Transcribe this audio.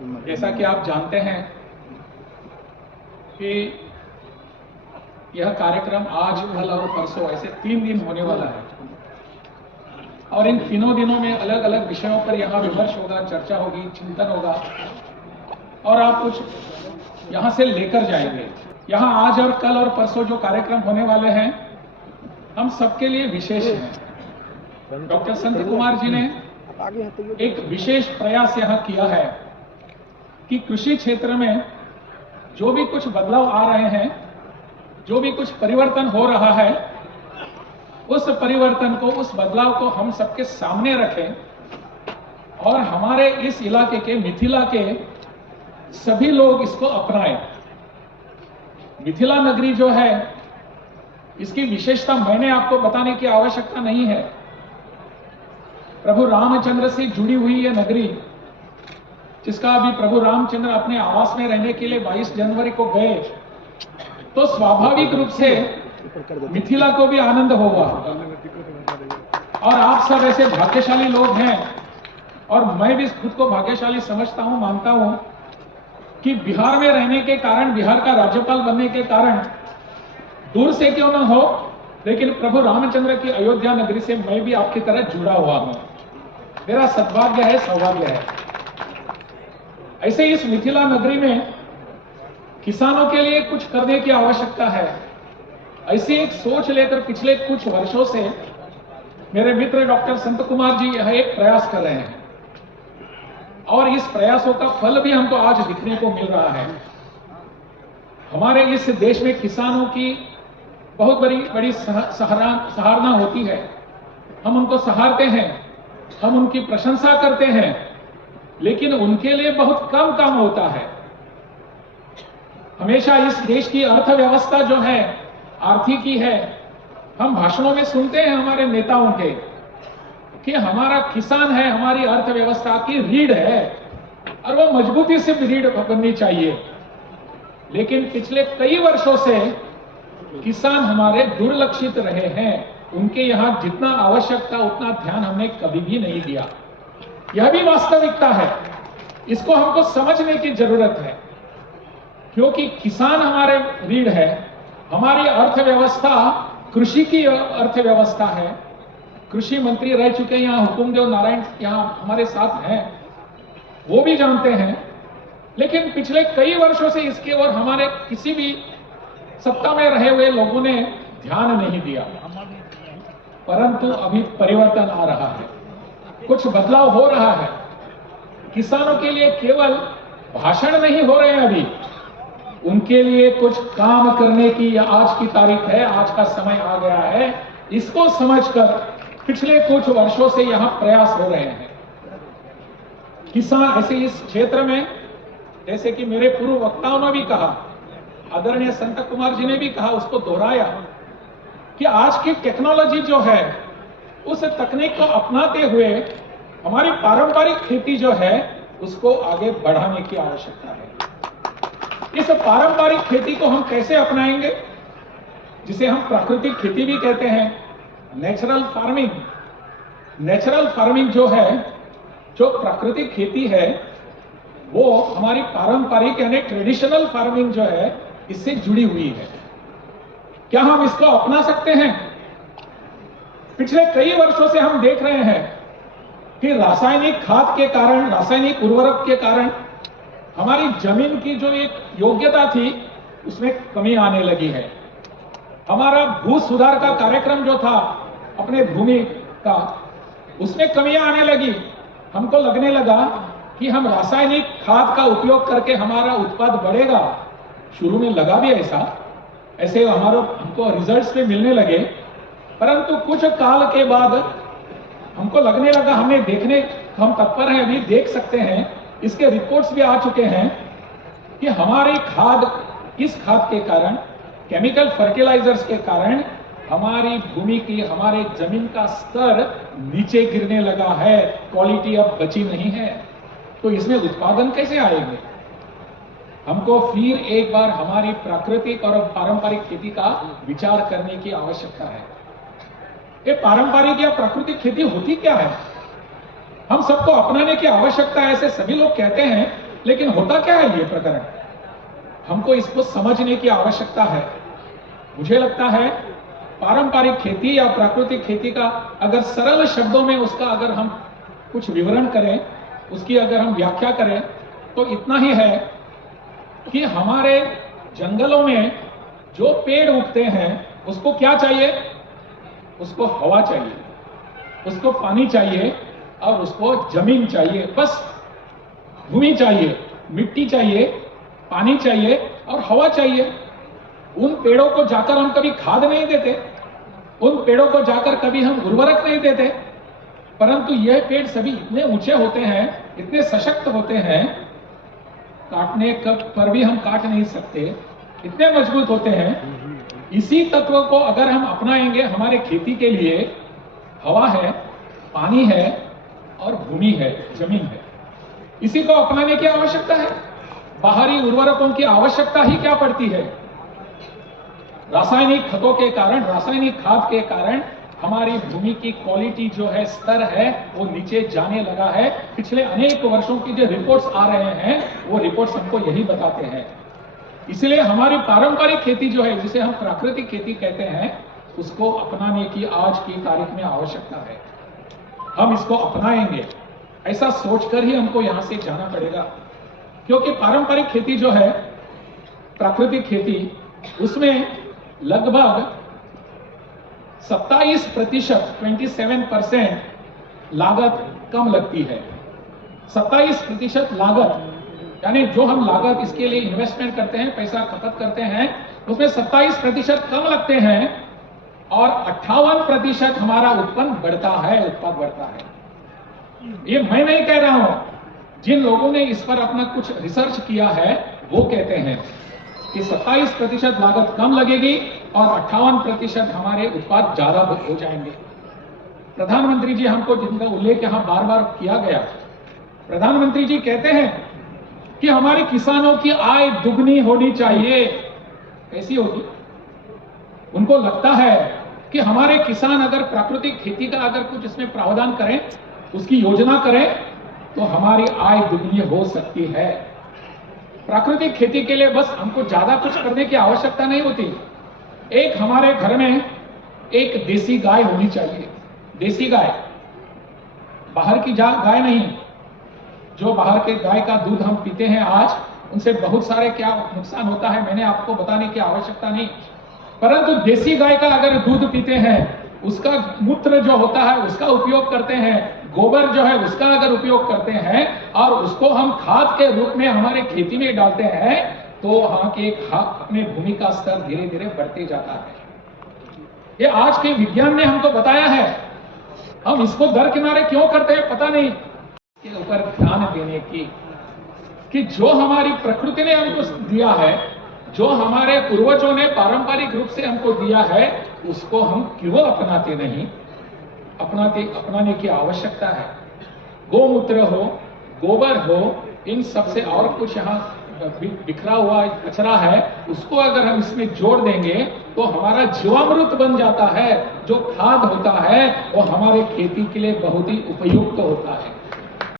जैसा कि आप जानते हैं कि यह कार्यक्रम आज, कल और परसों ऐसे 3 दिन होने वाला है और इन तीनों दिनों में अलग अलग विषयों पर यहाँ विमर्श होगा, चर्चा होगी, चिंतन होगा और आप कुछ यहाँ से लेकर जाएंगे। यहाँ आज और कल और परसों जो कार्यक्रम होने वाले हैं हम सबके लिए विशेष हैं। डॉक्टर संत कुमार जी ने एक विशेष प्रयास यहाँ किया है कि कृषि क्षेत्र में जो भी कुछ बदलाव आ रहे हैं, जो भी कुछ परिवर्तन हो रहा है, उस परिवर्तन को, उस बदलाव को हम सबके सामने रखें और हमारे इस इलाके के, मिथिला के सभी लोग इसको अपनाएं। मिथिला नगरी जो है, इसकी विशेषता मैंने आपको बताने की आवश्यकता नहीं है। प्रभु रामचंद्र से जुड़ी हुई यह नगरी, जिसका अभी प्रभु रामचंद्र अपने आवास में रहने के लिए 22 जनवरी को गए, तो स्वाभाविक रूप से मिथिला को भी आनंद होगा। और आप सब ऐसे भाग्यशाली लोग हैं और मैं भी खुद को भाग्यशाली समझता हूं, मानता हूं कि बिहार में रहने के कारण, बिहार का राज्यपाल बनने के कारण, दूर से क्यों न हो, लेकिन प्रभु रामचंद्र की अयोध्या नगरी से मैं भी आपकी तरह जुड़ा हुआ हूं। मेरा सद्भाग्य है, सौभाग्य है। ऐसे इस मिथिला नगरी में किसानों के लिए कुछ करने की आवश्यकता है। ऐसी एक सोच लेकर पिछले कुछ वर्षों से मेरे मित्र डॉक्टर संत कुमार जी यह एक प्रयास कर रहे हैं और इस प्रयासों का फल भी हमको आज दिखने को मिल रहा है। हमारे इस देश में किसानों की बहुत बड़ी सराहना होती है। हम उनको सराहते हैं, हम उनकी प्रशंसा करते हैं, लेकिन उनके लिए बहुत कम काम होता है। हमेशा इस देश की अर्थव्यवस्था जो है, आर्थिकी है, हम भाषणों में सुनते हैं हमारे नेताओं के कि हमारा किसान है, हमारी अर्थव्यवस्था की रीढ़ है और वो मजबूती से रीढ़ बननी चाहिए। लेकिन पिछले कई वर्षों से किसान हमारे दुर्लक्षित रहे हैं। उनके यहां जितना आवश्यक था उतना ध्यान हमने कभी भी नहीं दिया। यह भी वास्तविकता है, इसको हमको समझने की जरूरत है, क्योंकि किसान हमारे रीढ़ है। हमारी अर्थव्यवस्था कृषि की अर्थव्यवस्था है। कृषि मंत्री रह चुके यहाँ हुकुमदेव नारायण यहाँ हमारे साथ हैं, वो भी जानते हैं। लेकिन पिछले कई वर्षों से इसके ओर हमारे किसी भी सत्ता में रहे हुए लोगों ने ध्यान नहीं दिया। परंतु अभी परिवर्तन आ रहा है, कुछ बदलाव हो रहा है। किसानों के लिए केवल भाषण नहीं हो रहे हैं, अभी उनके लिए कुछ काम करने की आज की तारीख है, आज का समय आ गया है। इसको समझकर पिछले कुछ वर्षों से यहां प्रयास हो रहे हैं। किसान ऐसे इस क्षेत्र में, जैसे कि मेरे पूर्व वक्ताओं ने भी कहा, आदरणीय संत कुमार जी ने भी कहा, उसको दोहराया कि आज की टेक्नोलॉजी जो है, उस तकनीक को अपनाते हुए हमारी पारंपरिक खेती जो है उसको आगे बढ़ाने की आवश्यकता है। इस पारंपरिक खेती को हम कैसे अपनाएंगे, जिसे हम प्राकृतिक खेती भी कहते हैं, नेचुरल फार्मिंग। नेचुरल फार्मिंग जो है, जो प्राकृतिक खेती है, वो हमारी पारंपरिक यानी ट्रेडिशनल फार्मिंग जो है इससे जुड़ी हुई है। क्या हम इसको अपना सकते हैं? पिछले कई वर्षों से हम देख रहे हैं कि रासायनिक खाद के कारण, रासायनिक उर्वरक के कारण हमारी जमीन की जो एक योग्यता थी उसमें कमी आने लगी है। हमारा भू सुधार का कार्यक्रम जो था अपने भूमि का, उसमें कमियां आने लगी। हमको लगने लगा कि हम रासायनिक खाद का उपयोग करके हमारा उत्पाद बढ़ेगा। शुरू में लगा भी ऐसे हमको रिजल्ट्स भी मिलने लगे, परंतु कुछ काल के बाद हमको लगने लगा, हम तत्पर हैं, अभी देख सकते हैं, इसके रिपोर्ट्स भी आ चुके हैं कि हमारी खाद, इस खाद के कारण, केमिकल फर्टिलाइजर्स के कारण हमारी भूमि की, हमारे जमीन का स्तर नीचे गिरने लगा है, क्वालिटी अब बची नहीं है। तो इसमें उत्पादन कैसे आएंगे? हमको फिर एक बार हमारी प्राकृतिक और पारंपरिक खेती का विचार करने की आवश्यकता है। ये पारंपरिक या प्राकृतिक खेती होती क्या है? हम सबको अपनाने की आवश्यकता है, ऐसे सभी लोग कहते हैं, लेकिन होता क्या है ये प्रकरण, हमको इसको समझने की आवश्यकता है। मुझे लगता है पारंपरिक खेती या प्राकृतिक खेती का अगर सरल शब्दों में उसका अगर हम कुछ विवरण करें, उसकी अगर हम व्याख्या करें, तो इतना ही है कि हमारे जंगलों में जो पेड़ उगते हैं उसको क्या चाहिए, उसको हवा चाहिए, उसको पानी चाहिए और उसको जमीन चाहिए, बस भूमि चाहिए, मिट्टी चाहिए, पानी चाहिए और हवा चाहिए। उन पेड़ों को जाकर हम कभी खाद नहीं देते, उन पेड़ों को जाकर कभी हम उर्वरक नहीं देते, परंतु यह पेड़ सभी इतने ऊंचे होते हैं, इतने सशक्त होते हैं, काटने पर भी हम काट नहीं सकते, इतने मजबूत होते हैं। इसी तत्व को अगर हम अपनाएंगे हमारे खेती के लिए, हवा है, पानी है और भूमि है, जमीन है, इसी को अपनाने की आवश्यकता है। बाहरी उर्वरकों की आवश्यकता ही क्या पड़ती है। रासायनिक खतों के कारण, रासायनिक खाद के कारण हमारी भूमि की क्वालिटी जो है, स्तर है, वो नीचे जाने लगा है। पिछले अनेक वर्षों की जो रिपोर्ट्स आ रहे हैं वो रिपोर्ट्स हमको यही बताते हैं। इसलिए हमारी पारंपरिक खेती जो है, जिसे हम प्राकृतिक खेती कहते हैं, उसको अपनाने की आज की तारीख में आवश्यकता है। हम इसको अपनाएंगे ऐसा सोचकर ही हमको यहां से जाना पड़ेगा, क्योंकि पारंपरिक खेती जो है, प्राकृतिक खेती, उसमें लगभग 27%, 27% लागत कम लगती है। 27% लागत, यानी जो हम लागत इसके लिए इन्वेस्टमेंट करते हैं, पैसा खपत करते हैं, उसमें 27% कम लगते हैं और 58% हमारा उत्पन्न बढ़ता है, उत्पाद बढ़ता है। ये मैं नहीं कह रहा हूं, जिन लोगों ने इस पर अपना कुछ रिसर्च किया है वो कहते हैं कि 27% लागत कम लगेगी और 58% हमारे उत्पाद ज्यादा हो जाएंगे। प्रधानमंत्री जी, हमको जिनका उल्लेख यहां बार बार किया गया, प्रधानमंत्री जी कहते हैं कि हमारे किसानों की आय दुगनी होनी चाहिए। कैसी होगी? उनको लगता है कि हमारे किसान अगर प्राकृतिक खेती का अगर कुछ इसमें प्रावधान करें, उसकी योजना करें, तो हमारी आय दुगनी हो सकती है। प्राकृतिक खेती के लिए बस हमको ज्यादा कुछ करने की आवश्यकता नहीं होती। एक हमारे घर में एक देसी गाय होनी चाहिए। देसी गाय, बाहर की गाय नहीं। जो बाहर के गाय का दूध हम पीते हैं आज, उनसे बहुत सारे क्या नुकसान होता है मैंने आपको बताने की आवश्यकता नहीं, परंतु देसी गाय का अगर दूध पीते हैं, उसका मूत्र जो होता है उसका उपयोग करते हैं, गोबर जो है उसका अगर उपयोग करते हैं और उसको हम खाद के रूप में हमारे खेती में डालते हैं, तो वहां के अपने भूमि का स्तर धीरे धीरे बढ़ते जाता है। ये आज के विज्ञान ने हमको बताया है। हम इसको दरकिनारे क्यों करते हैं पता नहीं, के ऊपर ध्यान देने की कि जो हमारी प्रकृति ने हमको दिया है, जो हमारे पूर्वजों ने पारंपरिक रूप से हमको दिया है, उसको हम क्यों अपनाते नहीं। अपनाने की आवश्यकता है। गोमूत्र हो, गोबर हो, इन सबसे और कुछ यहाँ बिखरा हुआ कचरा है, उसको अगर हम इसमें जोड़ देंगे तो हमारा जीवामृत बन जाता है। जो खाद होता है वो हमारे खेती के लिए बहुत ही उपयुक्त होता है।